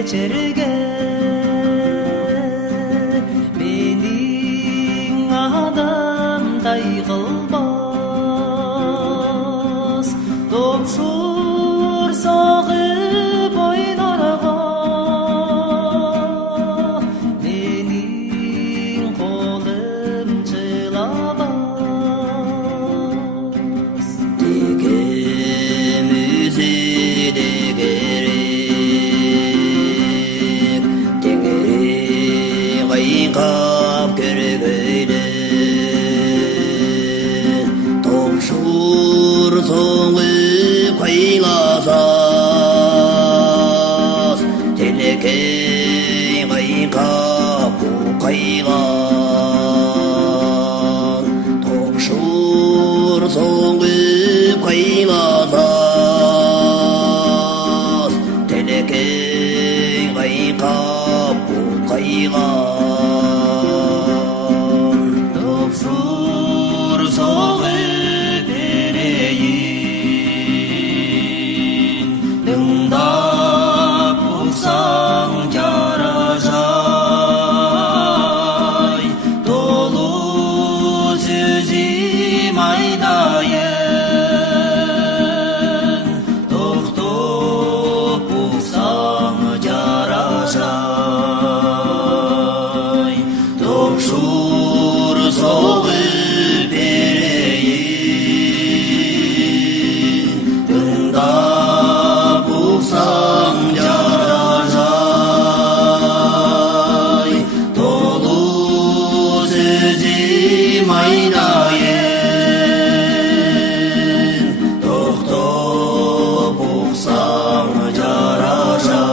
кечерге менің адамдай қылбас топшыр сағып ойнарға менің қолым жылабас текемізі де керек теңірек айқап көргөйлі топшыр соңып қайласас телекей айқап қайған топшыр соңып қайласас телекей айқап қайған топшыр соғып берейін тыңдап ұқсаң жаражай толы сөзім айтайын тоқтап ұқсаң жаражай топшыр соғып берейін тыңдап ұқсаң жаражай толы сөзім айтайын тоқтап ұқсаң жаражай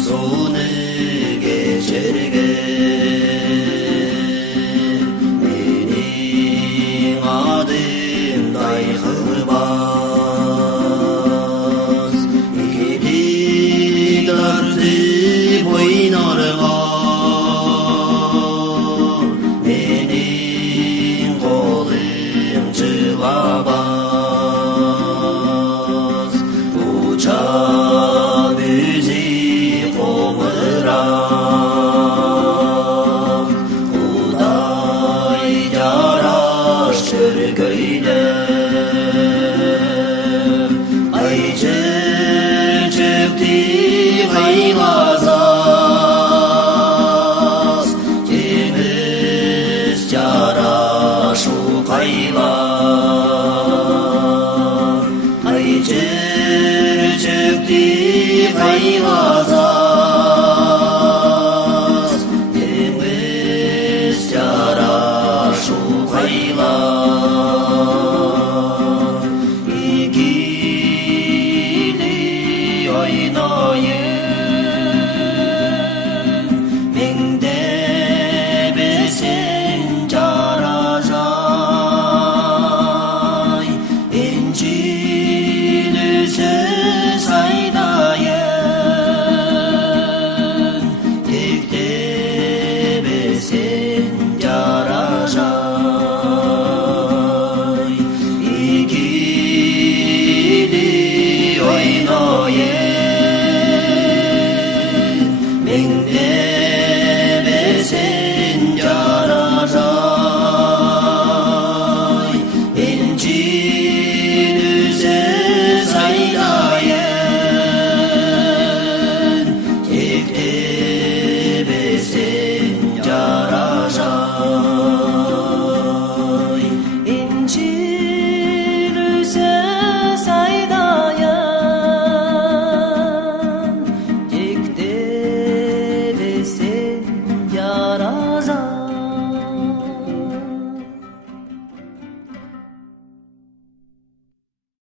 So'ni kechirge mening odimday qilbas ikilik dardib o'ynarga mening qo'lim jilabas uçan müzik Құдай жараш жүргөйлі ай жүкті қайласас теңіз жарашу қайла ай жүкті қайла